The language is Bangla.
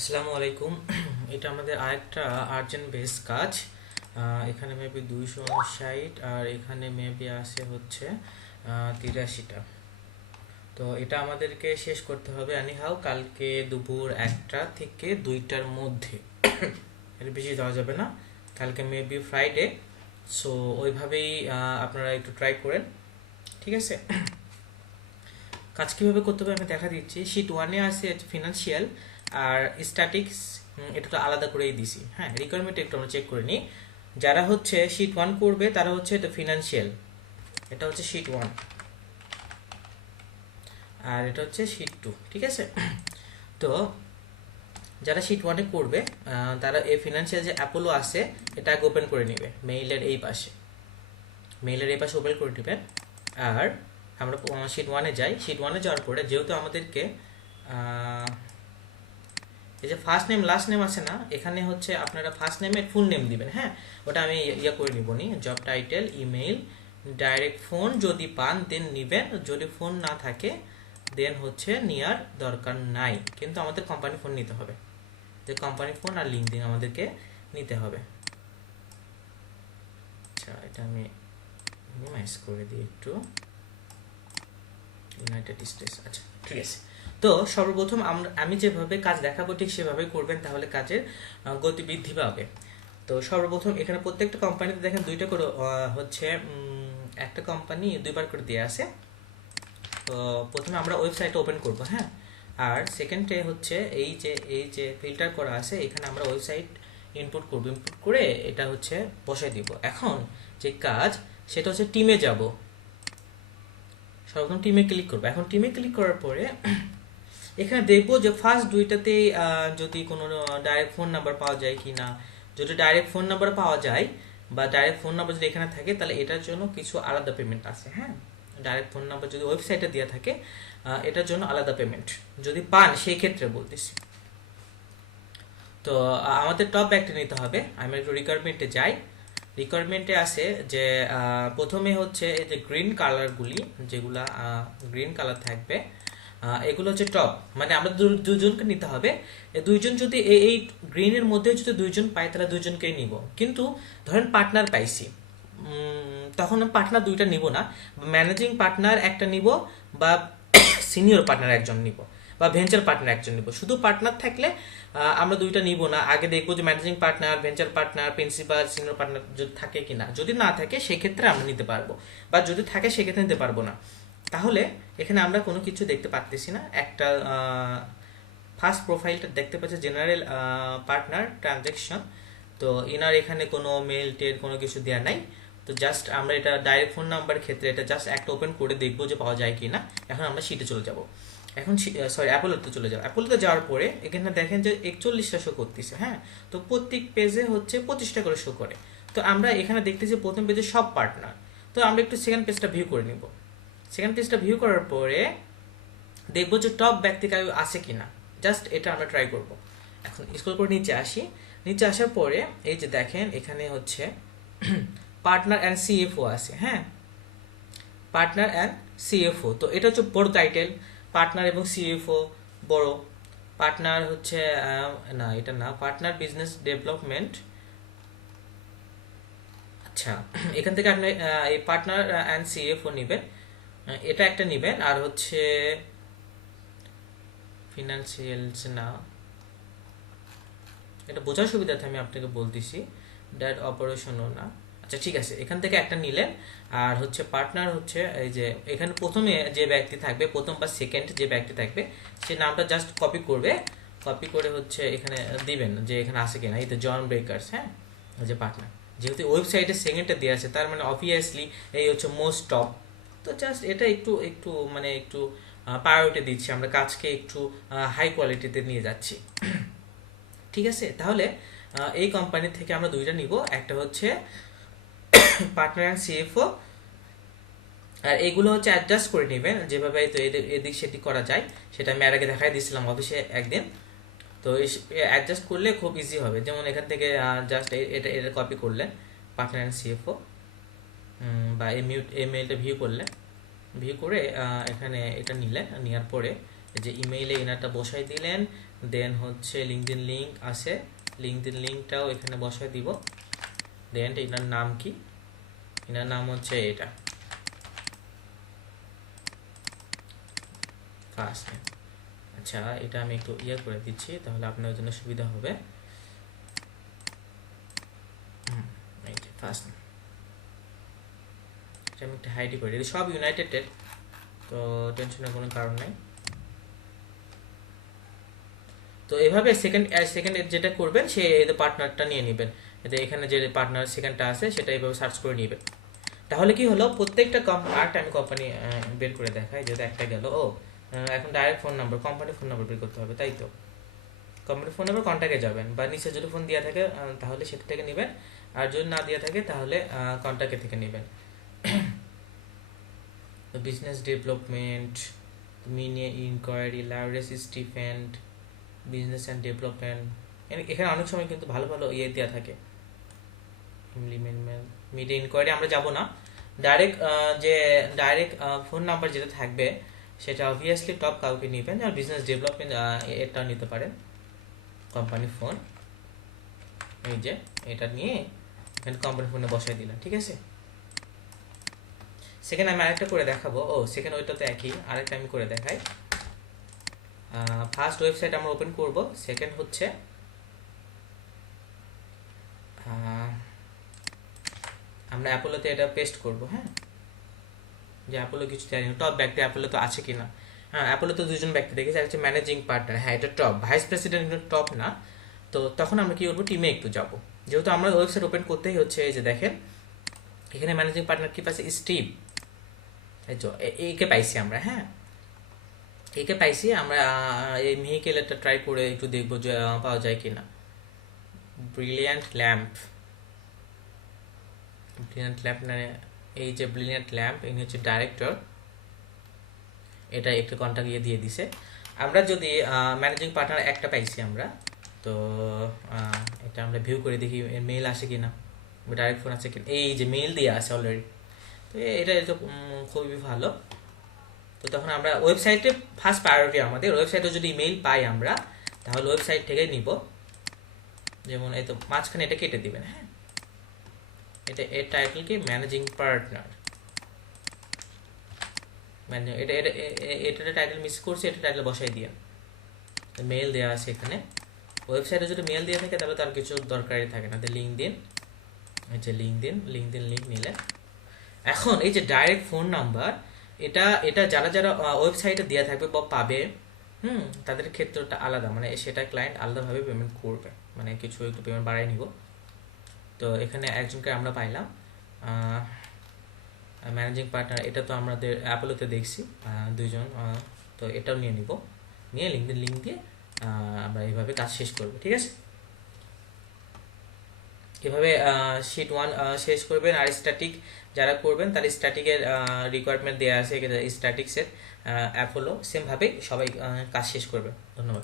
আসসালামু আলাইকুম। এটা আমাদের আরেকটা আর্জেন্ট বেস কাজ। এখানে মেবি 259 আর এখানে মেবি আসে হচ্ছে 83টা। তো এটা আমাদেরকে শেষ করতে হবে হাউ কালকে দুপুর 1টা থেকে 2টার মধ্যে। এর বেশি দেওয়া যাবে না, কালকে মেবি ফ্রাইডে। সো ওইভাবেই আপনারা একটু ট্রাই করেন, ঠিক আছে? কাজ কীভাবে করতে হবে আমি দেখা দিচ্ছি। শিট ওয়ানে আছে ফিনান্সিয়াল আর স্ট্যাটিক্স, এটা তো আলাদা করেই দিছি। হ্যাঁ, রিকোয়ারমেন্ট একটু আমরা চেক করে নিই। যারা হচ্ছে শিট ওয়ান করবে তারা হচ্ছে এটা ফিনান্সিয়াল, এটা হচ্ছে শিট ওয়ান, আর এটা হচ্ছে শিট টু, ঠিক আছে? তো যারা শিট ওয়ানে করবে তারা এই ফিনান্সিয়াল যে অ্যাপোলো আছে এটা আগে ওপেন করে নেবে মেইলের এই পাশে, ওপেন করে নেবে। আর আমরা শিট ওয়ানে যাই। শিট ওয়ানে যাওয়ার পরে যেহেতু আমাদেরকে এই যে ফার্স্ট নেম লাস্ট নেম আছে না, এখানে হচ্ছে আপনারা ফার্স্ট নেমের ফুল নেম দিবেন। হ্যাঁ, ওটা আমি করে নিব নি। Job title, email, direct phone যদি পান দেন নিবেন, যদি ফোন না থাকে দেন হচ্ছে নেওয়ার দরকার নাই, কিন্তু আমাদের কোম্পানি ফোন নিতে হবে। যে কোম্পানি ফোন আর লিঙ্কডিন আমাদেরকে নিতে হবে। আচ্ছা, এটা আমি মিনিমাইজ করে দিই একটু। ইউনাইটেড স্টেটস, আচ্ছা ঠিক আছে। তো সর্বপ্রথম আমি যেভাবে কাজ দেখাবো ঠিক সেভাবে করবেন, তাহলে কাজের গতি বৃদ্ধি পাবে। তো সর্বপ্রথম এখানে প্রত্যেকটা কোম্পানিতে দেখেন দুইটা করে হচ্ছে একটা কোম্পানি দুইবার করে দিয়ে আছে। তো প্রথমে আমরা ওয়েবসাইট ওপেন করব। হ্যাঁ, আর সেকেন্ডে হচ্ছে এই যে ফিল্টার করা আছে এখানে আমরা ওয়েবসাইট ইনপুট করব। ইনপুট করে এটা হচ্ছে বসাই দিব। এখন যে কাজ সেটা হচ্ছে টিমে যাব। সর্বপ্রথম টিমে ক্লিক করবো। এখন টিমে ক্লিক করার পরে এখানে দেখবো যে ফার্স্ট দুইটাতে যদি কোনো ডাইরেক্ট ফোন নাম্বার পাওয়া যায় কি না। যদি ডাইরেক্ট ফোন নাম্বার পাওয়া যায় বা ডাইরেক্ট ফোন নাম্বার যদি এখানে থাকে তাহলে এটার জন্য কিছু আলাদা পেমেন্ট আছে। হ্যাঁ, ডাইরেক্ট ফোন নাম্বার যদি ওয়েবসাইটে দেওয়া থাকে এটার জন্য আলাদা পেমেন্ট যদি পান সেই ক্ষেত্রে বলতেছি। তো আমাদের টপ ব্যাগটা নিতে হবে। আমি একটু রিকোয়ারমেন্টে যাই। রিকোয়ারমেন্টে আছে যে প্রথমে হচ্ছে এই যে গ্রিন কালারগুলি, যেগুলা গ্রিন কালার থাকবে এগুলো হচ্ছে টপ, মানে আমরা দুজনকে নিতে হবে। দুইজন যদি এই গ্রিনের মধ্যে যদি দুইজন পাই তাহলে দুইজনকেই নিব। কিন্তু ধরেন পার্টনার পাইছি, তখন পার্টনার দুইটা নিব না, ম্যানেজিং পার্টনার একটা নিব বা সিনিয়র পার্টনার একজন নিব বা ভেঞ্চার পার্টনার একজন নিব। শুধু পার্টনার থাকলে আমরা দুইটা নিব না, আগে দেখবো যে managing partner, venture partner, principal, senior partner যদি থাকে কিনা। যদি না থাকে সেক্ষেত্রে আমরা নিতে পারবো, বা যদি থাকে সেক্ষেত্রে নিতে পারবো না। তাহলে এখানে আমরা কোনো কিছু দেখতে পাচ্ছি না। একটা ফার্স্ট প্রোফাইলটা দেখতে পাচ্ছি জেনারেল পার্টনার ট্রানজ্যাকশন। তো ইনার এখানে কোনো মেল টেল কোনো কিছু দেওয়া নাই। তো জাস্ট আমরা এটা ডাইরেক্ট ফোন নাম্বার ক্ষেত্রে এটা জাস্ট একটা ওপেন করে দেখবো যে পাওয়া যায় কি না। এখন আমরা শিটে চলে যাব। এখন অ্যাপোলোতে চলে যাও। অ্যাপোলোতে যাওয়ার পরে এখানে দেখেন যে 41টা শো করতেছে। হ্যাঁ, তো প্রত্যেক পেজে হচ্ছে 25টা করে শো করে। তো আমরা এখানে দেখতেছি প্রথম পেজে সব পার্টনার। তো আমরা একটু সেকেন্ড পেজটা ভিউ করে নিব। সেকেন্ড পেজটা ভিউ করার পরে দেখবো যে টপ ব্যক্তি কাউ আছে কিনা। জাস্ট এটা আমরা ট্রাই করব। এখন স্ক্রল করে নিচে আসি। নিচে আসার পরে এই যে দেখেন এখানে হচ্ছে পার্টনার অ্যান্ড সিএফও আছে। হ্যাঁ, পার্টনার অ্যান্ড সিএফও, তো এটা হচ্ছে বড় টাইটেল। পার্টনার এবং সিএফও বড়। পার্টনার হচ্ছে না, এটা না, পার্টনার বিজনেস ডেভেলপমেন্ট। আচ্ছা, এখান থেকে আপনি এই পার্টনার অ্যান্ড সিএফও নেবেন, এটা একটা নেবেন। আর হচ্ছে ফিনান্সিয়ালস না, এটা বোঝার সুবিধার্থে আমি আপনাকে বলতেছি। ড্যাট অপারেশনও না। আচ্ছা ঠিক আছে, এখান থেকে একটা নিলেন। আর হচ্ছে পার্টনার হচ্ছে এই যে এখানে প্রথমে যে ব্যক্তি থাকবে, প্রথম বা সেকেন্ড যে ব্যক্তি থাকবে সে নামটা জাস্ট কপি করবে। কপি করে হচ্ছে এখানে দিবেন যে এখানে আছে কিনা। এই তো জন ব্রেকার্স। হ্যাঁ, এই যে পার্টনার, যেহেতু ওয়েবসাইটে সেকেন্ডে দেওয়া আছে তার মানে অবভিয়াসলি এই হচ্ছে মোস্ট টপ। তো জাস্ট এটা একটু একটু মানে একটু প্রায়োরিটি দিচ্ছি, আমরা কাজকে একটু হাই কোয়ালিটিতে নিয়ে যাচ্ছি। ঠিক আছে, তাহলে এই কোম্পানি থেকে আমরা দুইটা নিব। একটা হচ্ছে পার্টনার অ্যান্ড সিএফও, আর এগুলো হচ্ছে অ্যাডজাস্ট করে নেবেন যেভাবে তো এদিক সেদিক করা যায়। সেটা আমি এর আগে দেখাই দিয়েছিলাম অফিসে একদিন। তো অ্যাডজাস্ট করলে খুব ইজি হবে। যেমন এখান থেকে জাস্ট এটা কপি করলেন পার্টনার অ্যান্ড সিএফও, বা এই মেলটা ভিউ করলেন। ভিউ করে এখানে এটা নিলেন। নেওয়ার পরে এই যে ইমেইলে ইনারটা বসাই দিলেন, দেন হচ্ছে লিঙ্কডইন লিঙ্ক আছে, লিঙ্কডইন লিঙ্কটাও এখানে বসাই দিব। দেন এনার নাম কি, এনার নাম হচ্ছে এটা ফার্স্ট নেম। আচ্ছা এটা আমি একটু করে দিচ্ছি, তাহলে আপনার জন্য সুবিধা হবে। এই যে ফার্স্ট নেম, এটা আমি একটা হাইডই করি, সব ইউনাইটেডের, তো টেনশনের কোনো কারণ নাই। তো এভাবে সেকেন্ড যেটা করবেন সে এই পার্টনারটা নিয়ে নেবেন, এতে এখানে যে পার্টনার সেকেন্ডটা আছে সেটা এইভাবে সার্চ করে নেবেন। তাহলে কি হলো, প্রত্যেকটা আরেকটা আমি কোম্পানি বের করে দেখাই, যেহেতু একটা গেল। এখন direct phone number, company phone number বের করতে হবে, তাই তো। কোম্পানি ফোন নাম্বার কন্ট্যাক্টে যাবেন, বা নিচে যদি ফোন দেওয়া থাকে তাহলে সেটা থেকে নেবেন, আর যদি না দেওয়া থাকে তাহলে কন্ট্যাক্টে থেকে নেবেন। বিজনেস ডেভেলপমেন্ট, মিনিয়ে ইনকোয়ারি, লাউরেস স্টিফেন্ট, বিজনেস অ্যান্ড ডেভেলপমেন্ট, এখানে অনেক সময় কিন্তু ভালো ভালো দেওয়া থাকে। মিডিয়া ইনকোয়ারি আমরা যাব না, ডাইরেক্ট ফোন নাম্বার যেটা থাকবে সেটা অবভিয়াসলি টপ কাউকে নেবেন, আর বিজনেস ডেভেলপমেন্ট এটা নিতে পারেন, কোম্পানি ফোন, এই যে এটা নিয়ে এখানে কোম্পানি ফোনে বসাই দিলাম, ঠিক আছে। সেকেন্ড আমি আরেকটা করে দেখাবো, সেকেন্ড ওইটা তো একই, আরেকটা আমি করে দেখাই। ফার্স্ট ওয়েবসাইট আমরা ওপেন করব, সেকেন্ড হচ্ছে আমরা অ্যাপোলোতে এটা পেস্ট করব, হ্যাঁ, যে অ্যাপোলো কিছু জানি না, টপ ব্যক্তি অ্যাপোলো তো আছে কিনা। হ্যাঁ, অ্যাপোলো তো দুজন ব্যক্তি দেখেছি, একটা হচ্ছে ম্যানেজিং পার্টনার, হ্যাঁ এটা টপ, ভাইস প্রেসিডেন্ট কিন্তু টপ না। তো তখন আমরা কি করবো, টিমে একটু যাবো, যেহেতু আমরা ওয়েবসাইট ওপেন করতেই হচ্ছে। এই যে দেখেন এখানে ম্যানেজিং পার্টনার কি পাচ্ছে, স্টিভ, এই তো একে পাইছি আমরা, হ্যাঁ একে পাইছি আমরা। এই ভেহিকেলটা ট্রাই করে একটু দেখবো যে পাওয়া যায় কিনা। ব্রিলিয়ান্ট ল্যাম্প, মানে এই যে ব্রিলিয়ান্ট ল্যাম্প, ইনি হচ্ছে ডাইরেক্টর, এটা একটু কন্ট্যাক্ট দিয়ে দিছে। আমরা যদি ম্যানেজিং পার্টনার একটা পাইছি আমরা, তো এটা আমরা ভিউ করে দেখি মেইল আসে কিনা, ডাইরেক্ট ফোন আছে কিনা। এই যে মেইল দিয়ে আছে অলরেডি, তো এটা তো খুবই ভালো। তো তখন আমরা ওয়েবসাইটে ফার্স্ট প্রায়োরিটি, আমাদের ওয়েবসাইটে যদি ইমেইল পাই আমরা, তাহলে ওয়েবসাইট থেকেই নিব। যেমন এই তো মাঝখানে এটা কেটে দিবেন, হ্যাঁ, এটা এর টাইটেল কি, ম্যানেজিং পার্টনার, মানে এটা এটা এটা টাইটেল মিস করছি, এটা টাইটেল বসাই দিয়ে মেইল দেওয়া আছে এখানে। ওয়েবসাইটে যদি মেইল দিয়ে থাকে তাহলে তার কিছু দরকারই থাকে না। লিঙ্কডইন, এই যে লিঙ্কডইন লিঙ্ক নিলে এখন এই যে ডাইরেক্ট ফোন নাম্বার, এটা এটা যারা যারা ওয়েবসাইটে দেওয়া থাকবে বা পাবে, তাদের ক্ষেত্রটা আলাদা, মানে সেটা ক্লায়েন্ট আলাদাভাবে পেমেন্ট করবে, মানে কিছু একটু পেমেন্ট বাড়াই নিব। তো এখানে একজনকে আমরা পাইলাম ম্যানেজিং পার্টনার, এটা তো আমাদের অ্যাপোলোতে দেখছি দুইজন, তো এটাও নিয়ে নিব, নিয়ে লিঙ্কডইন লিঙ্ক দিয়ে আমরা এইভাবে কাজ শেষ করব, ঠিক আছে। এভাবে শিট 1 শেষ করবেন। আর স্ট্যাটিক যারা করবেন তার স্ট্যাটিকের রিকোয়ারমেন্ট দেওয়া আছে, স্ট্যাটিক্সের অ্যাপোলো সেমভাবে সবাই কাজ শেষ করবেন। ধন্যবাদ।